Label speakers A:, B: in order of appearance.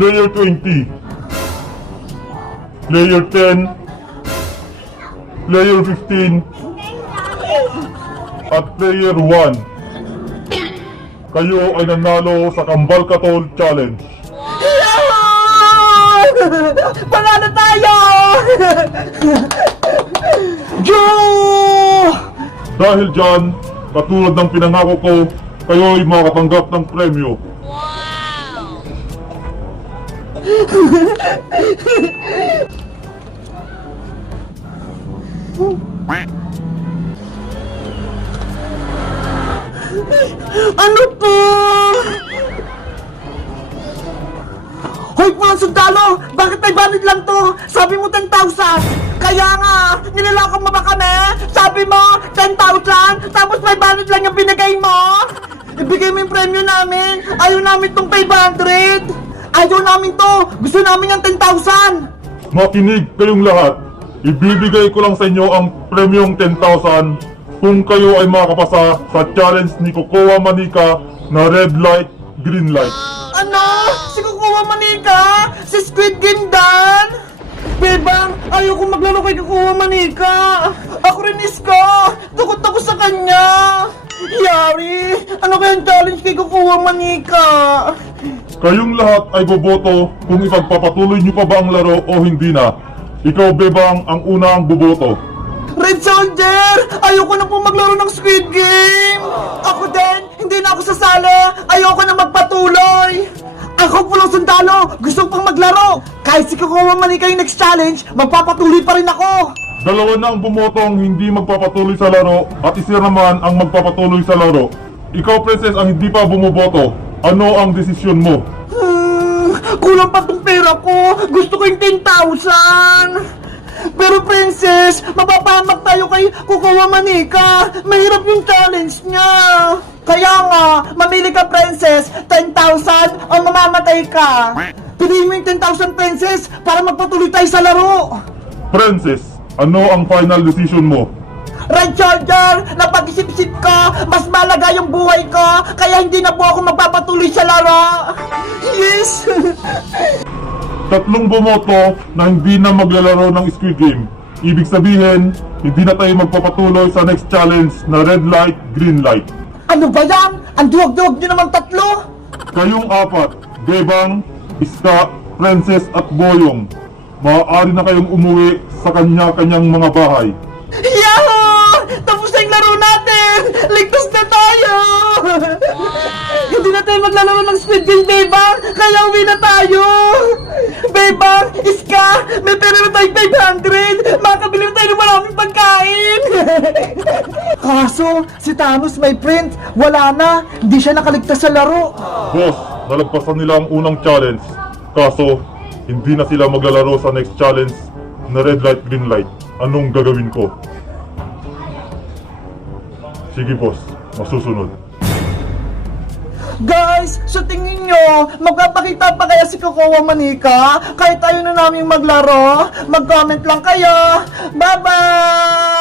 A: Player 20, Player 10, Player 15, at Player 1. Kayo ay nanalo sa Kambal Katol Challenge.
B: Panalo tayo!
A: Dahil dyan, katulad ng pinangako ko, kayo ay makatanggap ng premyo.
B: Ano to? Hoy, mga sundalo! Bakit may banid lang to? Sabi mo 10,000! Kaya nga, niloloko mo ba kami? Sabi mo, 10,000, tapos may banid lang yung binigay mo? Ibigay mo yung premyo namin! Ayaw namin tong 500! Ayaw namin to! Gusto namin yung 10,000!
A: Makinig kayong lahat. Ibibigay ko lang sa inyo ang premyong 10,000 kung kayo ay makakapasa sa challenge ni Kokowa Manika na red light, green light.
B: Ano? Si Kukuha Manika? Si Squid Game Dan? Bebang, ayoko maglaro kay Kukuha Manika. Ako rin, Iska. Takot ako sa kanya. Yari, ano kayang challenge kay Kukuha Manika?
A: Kayong lahat ay boboto kung ipagpapatuloy nyo pa ba ang laro o hindi na. Ikaw, Bebang, ang unang boboto.
B: Red Soldier! Ayoko na po maglaro ng Squid Game! Ako din! Hindi na ako sasali! Ayoko na magpatuloy! Ako pulong sundalo! Gusto pang maglaro! Kahit si Kukuha Manika yung next challenge, magpapatuloy pa rin ako!
A: Dalawa na ang bumotong hindi magpapatuloy sa laro at isa naman ang magpapatuloy sa laro. Ikaw, Princess, ang hindi pa bumuboto. Ano ang desisyon mo?
B: Kulang pa tong pera ko! Gusto ko yung 10,000! Pero Princess, mapapahamak tayo kay Kukuha Manika. Mahirap yung challenge niya. Kaya nga, mamili ka Princess, 10,000 o mamamatay ka. Piliin mo yung 10,000 Princess para magpatuloy tayo sa laro.
A: Princess, ano ang final decision mo?
B: Red Soldier, napag-isip-isip ko, mas malaga yung buhay ko, kaya hindi na po ako magpapatuloy sa laro. Yes!
A: Tatlong bumoto na hindi na maglalaro ng Squid Game. Ibig sabihin, hindi na tayo magpapatuloy sa next challenge na red light, green light.
B: Ano ba yan? Ang duwag-duwag nyo naman tatlo?
A: Kayong apat, Bebang, Iska, Princess at Boyong, maaari na kayong umuwi sa kanya-kanyang mga bahay.
B: Yahoo! Tapos na yung laro natin! Ligtas na tayo! Hindi na tayo maglalaro ng Squid Game, Bebang! Kaya uwi na tayo! Bebang! Iska! May pera na tayo 500! Makakabili na tayo ng maraming pagkain! Kaso, si Thanos may print. Wala na! Hindi siya nakaligtas sa laro!
A: Boss, nalagpasan nila ang unang challenge. Kaso, hindi na sila maglalaro sa next challenge na red light, green light. Anong gagawin ko? Sige boss, masusunod.
B: Guys, sa tingin nyo, magpapakita pa kaya si Kukuha Manika? Kahit tayo na namin maglaro, mag-comment lang kayo. Bye-bye!